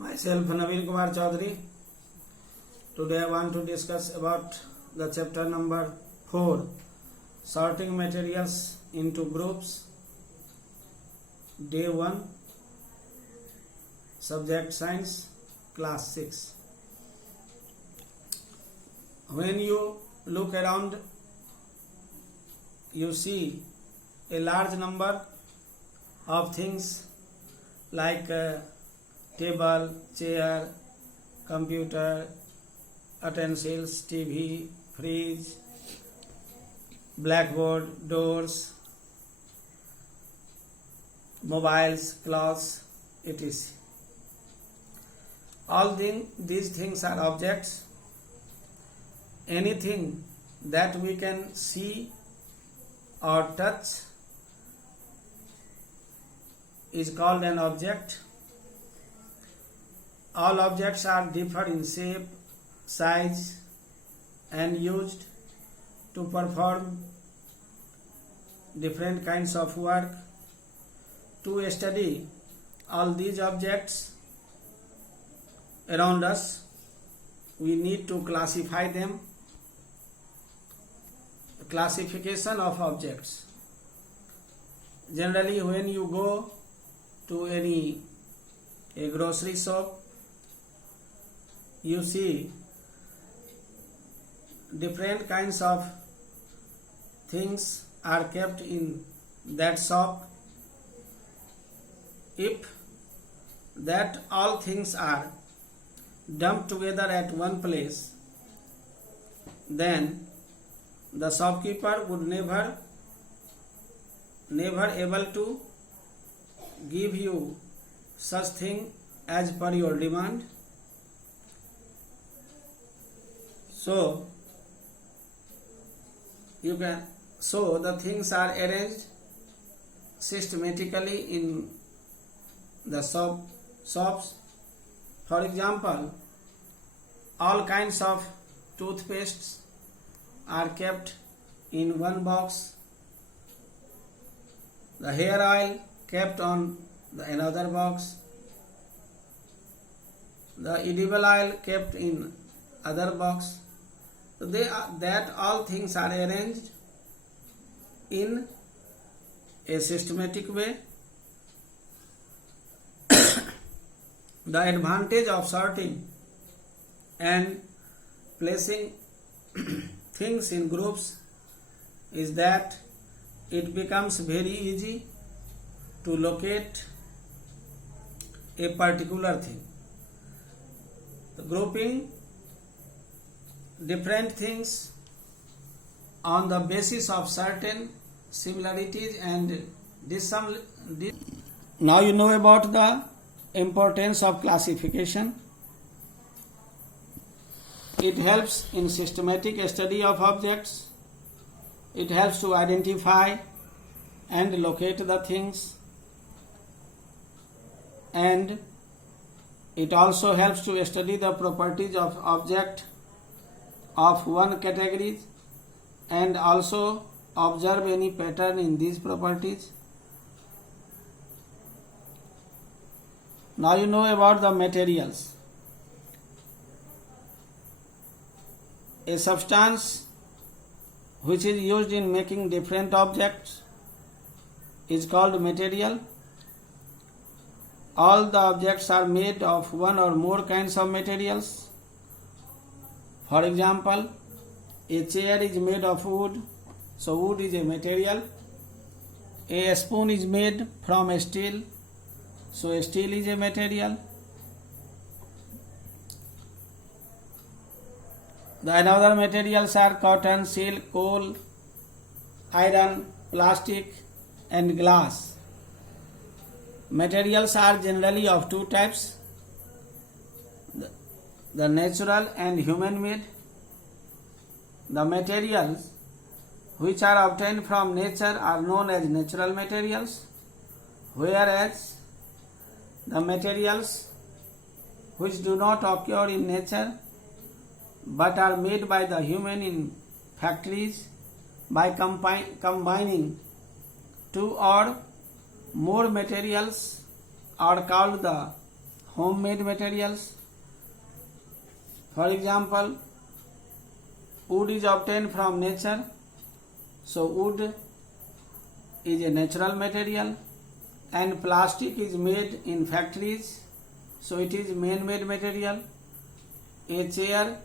Myself Naveen Kumar Chaudhary. Today I want to discuss about the chapter number 4, sorting materials into groups. Day 1, subject science, class 6. When you look around, you see a large number of things like table, chair, computer, utensils, TV, fridge, blackboard, doors, mobiles, clothes, etc. All these things are objects. Anything that we can see or touch is called an object. All objects are differ in shape, size, and used to perform different kinds of work. To study all these objects around us, we need to classify them. Classification of objects. Generally, when you go to a grocery shop, you see different kinds of things are kept in that shop. If that all things are dumped together at one place, then the shopkeeper would never able to give you such thing as per your demand. So the things are arranged systematically in the shops. For example, all kinds of toothpastes are kept in one box. The hair oil kept on another box. The edible oil kept in other box. So that all things are arranged in a systematic way. The advantage of sorting and placing things in groups is that it becomes very easy to locate a particular thing. The grouping different things on the basis of certain similarities and dissimilarities. Now you know about the importance of classification. It helps in systematic study of objects. It helps to identify and locate the things, and it also helps to study the properties of object of one category and also observe any pattern in these properties. Now you know about the materials. A substance which is used in making different objects is called material. All the objects are made of one or more kinds of materials. For example, a chair is made of wood, so wood is a material. A spoon is made from steel, so steel is a material. The other materials are cotton, silk, coal, iron, plastic, and glass. Materials are generally of two types: the natural and human made. The materials which are obtained from nature are known as natural materials, whereas the materials which do not occur in nature but are made by the human in factories by combining two or more materials are called the homemade materials. For example, wood is obtained from nature, so wood is a natural material, and plastic is made in factories, so it is man-made material. A chair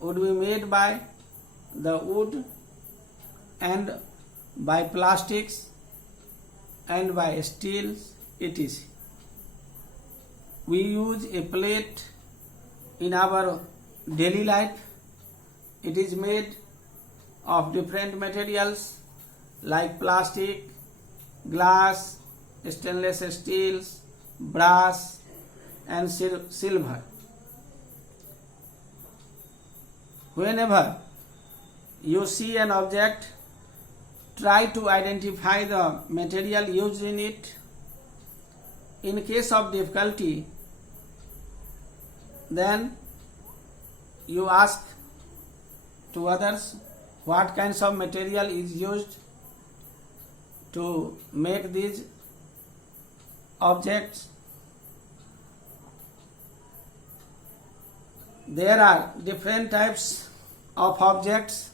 would be made by the wood and by plastics and by steels, etc. We use a plate in our daily life. It is made of different materials like plastic, glass, stainless steels, brass and silver. Whenever you see an object, try to identify the material used in it. In case of difficulty, then you ask to others what kinds of material is used to make these objects. There are different types of objects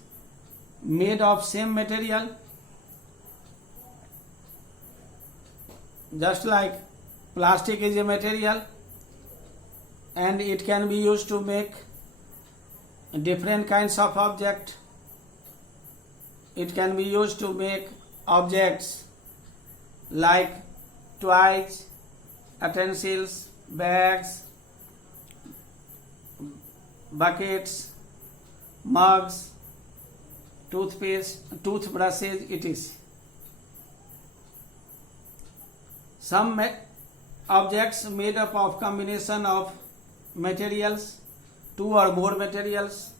made of same material, just like plastic is a material and it can be used to make different kinds of object. It can be used to make objects like toys, utensils, bags, buckets, mugs, toothpaste, toothbrushes, etc. Some objects made up of combination of materials, two or more materials.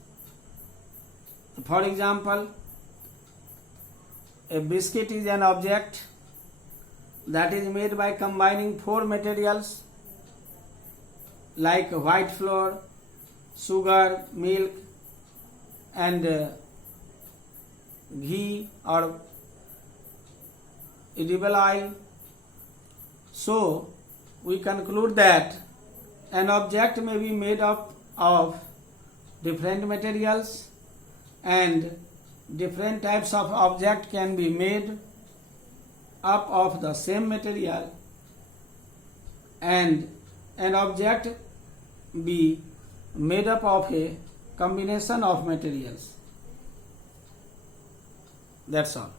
For example, a biscuit is an object that is made by combining four materials like white flour, sugar, milk and ghee or edible oil. So we conclude that an object may be made up of different materials and different types of object can be made up of the same material, and an object be made up of a combination of materials. That's all.